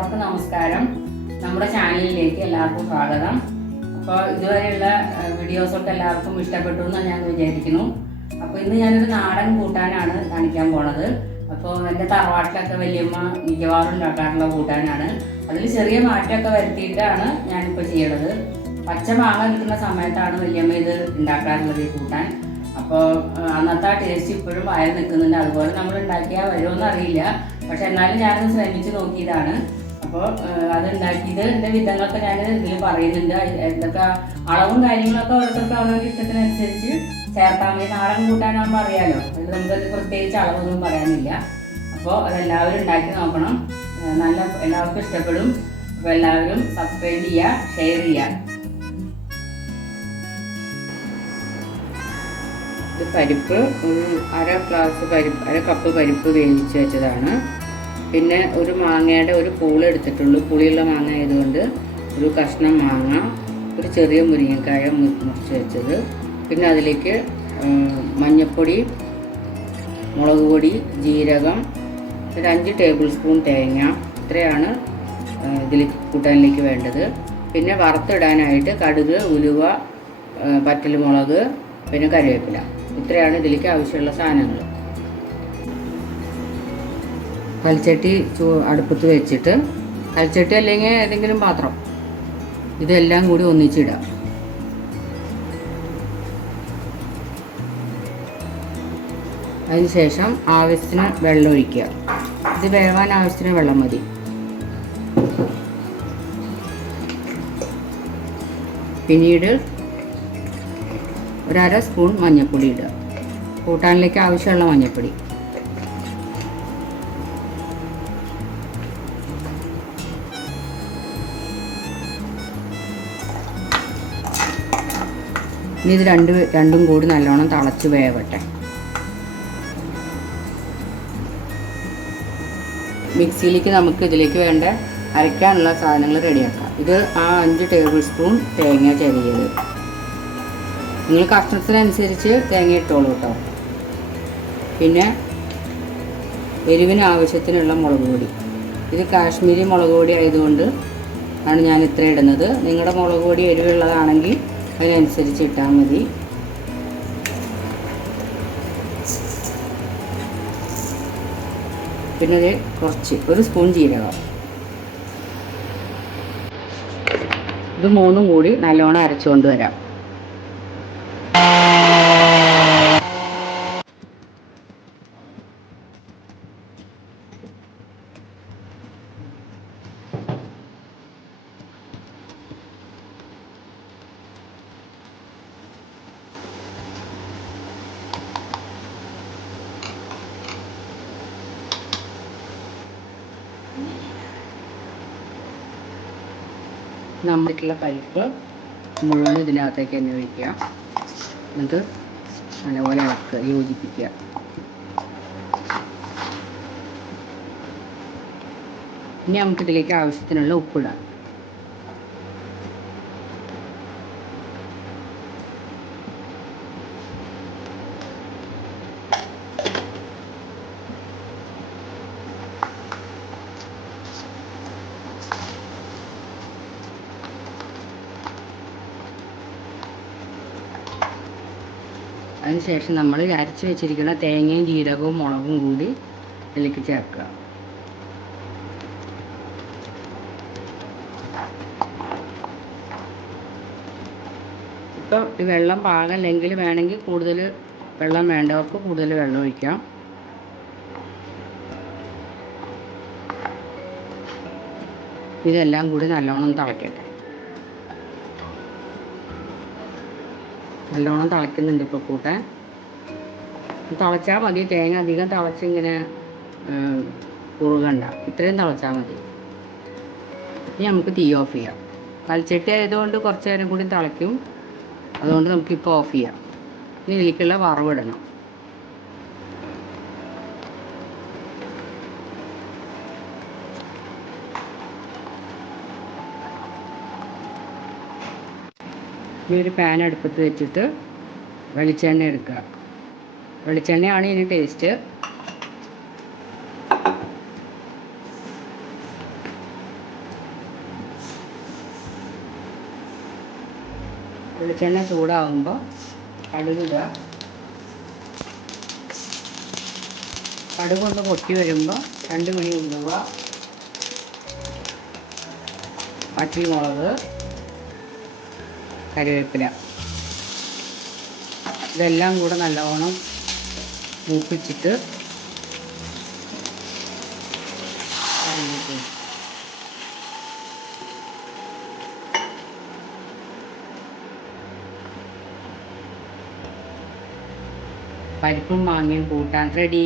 എല്ലാവർക്കും നമസ്കാരം. നമ്മുടെ ചാനലിലേക്ക് എല്ലാവർക്കും സ്വാഗതം. അപ്പോൾ ഇതുവരെയുള്ള വീഡിയോസൊക്കെ എല്ലാവർക്കും ഇഷ്ടപ്പെട്ടു എന്ന് ഞാൻ വിചാരിക്കുന്നു. അപ്പോൾ ഇന്ന് ഞാനൊരു നാടൻ കൂട്ടാനാണ് കാണിക്കാൻ പോണത്. അപ്പോൾ എൻ്റെ തറവാട്ടിലൊക്കെ വലിയമ്മ മിക്കവാറും ഉണ്ടാക്കാറുള്ള കൂട്ടാനാണ്. അതിൽ ചെറിയ മാറ്റമൊക്കെ വരുത്തിയിട്ടാണ് ഞാനിപ്പോൾ ചെയ്യണത്. പച്ച മാങ്ങ കിട്ടുന്ന സമയത്താണ് വലിയമ്മ ഇത് ഉണ്ടാക്കാറുള്ളത്, ഈ കൂട്ടാൻ. അപ്പോൾ അന്നത്തെ ആ ടേസ്റ്റ് ഇപ്പോഴും വയറ് നിൽക്കുന്നുണ്ട്. അതുപോലെ നമ്മൾ ഉണ്ടാക്കിയാൽ വരുമോയെന്ന് അറിയില്ല, പക്ഷെ എന്നാലും ഞാനത് ശ്രമിച്ച് നോക്കിയതാണ്. അപ്പോൾ അത് ഉണ്ടാക്കിയത് എൻ്റെ വിധങ്ങളൊക്കെ ഞാൻ ഇതിൽ പറയുന്നുണ്ട്. എന്തൊക്കെ അളവും കാര്യങ്ങളൊക്കെ ഓരോരുത്തർക്ക് അവരുടെ ഇഷ്ടത്തിനനുസരിച്ച് ചേർത്താൽ മതി. നാടൻ കൂട്ടാനാകുമ്പോൾ അറിയാമല്ലോ, അതിൽ നമുക്കത് പ്രത്യേകിച്ച് അളവൊന്നും പറയാനില്ല. അപ്പോൾ അതെല്ലാവരും ഉണ്ടാക്കി നോക്കണം. എല്ലാവർക്കും ഇഷ്ടപ്പെടും. അപ്പോൾ എല്ലാവരും സബ്സ്ക്രൈബ് ചെയ്യുക, ഷെയർ ചെയ്യുക. പരിപ്പ് ഒരു അര കപ്പ് പരിപ്പ് വേവിച്ച് വെച്ചതാണ്. പിന്നെ ഒരു മാങ്ങയുടെ ഒരു പൂള് എടുത്തിട്ടുള്ളൂ. പുളിയുള്ള മാങ്ങ ആയതുകൊണ്ട് ഒരു കഷ്ണം മാങ്ങ, ഒരു ചെറിയ മുരിങ്ങക്കായ മുറിച്ച് വെച്ചത്. പിന്നെ അതിലേക്ക് മഞ്ഞൾപ്പൊടി, മുളക് പൊടി, ജീരകം, ഒരു 5 ടേബിൾ സ്പൂൺ തേങ്ങ. ഇത്രയാണ് ഇതിൽ കൂട്ടാനിലേക്ക് വേണ്ടത്. പിന്നെ വറുത്തിടാനായിട്ട് കടുക്, ഉലുവ, പറ്റൽമുളക്, പിന്നെ കറിവേപ്പില. ഇത്രയാണ് ഇതിലേക്ക് ആവശ്യമുള്ള സാധനങ്ങൾ. കൽച്ചട്ടി അടുപ്പത്ത് വെച്ചിട്ട്, കൽച്ചട്ടി അല്ലെങ്കിൽ ഏതെങ്കിലും പാത്രം, ഇതെല്ലാം കൂടി ഒന്നിച്ചിടാം. അതിനുശേഷം ആവശ്യത്തിന് വെള്ളം ഒഴിക്കുക. ഇത് വേവാൻ ആവശ്യത്തിന് വെള്ളം മതി. പിന്നീട് ഒരു അര സ്പൂൺ മഞ്ഞൾപ്പൊടി ഇടുക. കൂട്ടാനിലേക്ക് ആവശ്യമുള്ള മഞ്ഞൾപ്പൊടി. ഇനി ഇത് രണ്ടും കൂടി നല്ലോണം തിളച്ച് വേവട്ടെ. മിക്സിയിലേക്ക് നമുക്ക് ഇതിലേക്ക് വേണ്ട അരയ്ക്കാനുള്ള സാധനങ്ങൾ റെഡിയാക്കാം. ഇത് 5 ടേബിൾ സ്പൂൺ തേങ്ങ ചെറിയത്. നിങ്ങൾ കഷ്ണത്തിനനുസരിച്ച് തേങ്ങ ഇട്ടോളൂ കേട്ടോ. പിന്നെ എരിവിന് ആവശ്യത്തിനുള്ള മുളക് പൊടി. ഇത് കാശ്മീരി മുളക് പൊടി ആയതുകൊണ്ട് ആണ് ഞാൻ ഇത്ര ഇടുന്നത്. നിങ്ങളുടെ മുളക് പൊടി എരിവുള്ളതാണെങ്കിൽ അതിനനുസരിച്ച് ഇട്ടാൽ മതി. പിന്നെ ഒരു സ്പൂൺ ജീരകം. ഇത് മൂന്നും കൂടി നല്ലോണം അരച്ചുകൊണ്ട് വരാം. നമ്മൾക്കുള്ള പരിപ്പ് മുഴുവൻ ഇതിനകത്തേക്ക് തന്നെ ഒഴിക്കുക. എന്നിട്ട് നല്ലപോലെ ഇളക്കുക, യോജിപ്പിക്കുക. ഇനി നമുക്കിതിലേക്ക് ആവശ്യത്തിനുള്ള ഉപ്പിടാം. അതിനുശേഷം നമ്മൾ അരച്ച് വെച്ചിരിക്കുന്ന തേങ്ങയും ജീരകവും മുളകും കൂടി ഇതിലേക്ക് ചേർക്കുക. ഇപ്പോൾ ഈ വെള്ളം പാകമല്ലെങ്കിൽ വേണമെങ്കിൽ കൂടുതൽ വെള്ളം വേണ്ടവർക്ക് കൂടുതൽ വെള്ളം ഒഴിക്കാം. ഇതെല്ലാം കൂടി നല്ലോണം തിളക്കട്ടെ. നല്ലോണം തിളയ്ക്കുന്നുണ്ട് ഇപ്പോൾ കൂട്ടാൻ. തിളച്ചാൽ മതി. തേങ്ങ അധികം തിളച്ചിങ്ങനെ കുറുകണ്ട. ഇത്രയും തിളച്ചാൽ മതി. ഇനി നമുക്ക് തീ ഓഫ് ചെയ്യാം. കൽച്ചട്ടി ആയതുകൊണ്ട് കുറച്ച് നേരം കൂടി തിളയ്ക്കും. അതുകൊണ്ട് നമുക്കിപ്പോൾ ഓഫ് ചെയ്യാം. ഇനി ഇതിലേക്കുള്ള വറവിടണം. ഇനി ഒരു പാൻ അടുപ്പത്ത് വെച്ചിട്ട് വെളിച്ചെണ്ണ എടുക്കുക. വെളിച്ചെണ്ണയാണ് ഇതിന് ടേസ്റ്റ്. വെളിച്ചെണ്ണ ചൂടാകുമ്പോൾ കടുകിടുക. കടുകൊന്ന് പൊട്ടി വരുമ്പോൾ 2 മണി ഉലുവ, പച്ചമുളക്, കറിവേപ്പില ഇതെല്ലാം കൂടെ നല്ലോണം മൂപ്പിച്ചിട്ട് പരിപ്പും മാങ്ങയും കൂട്ടാൻ റെഡി.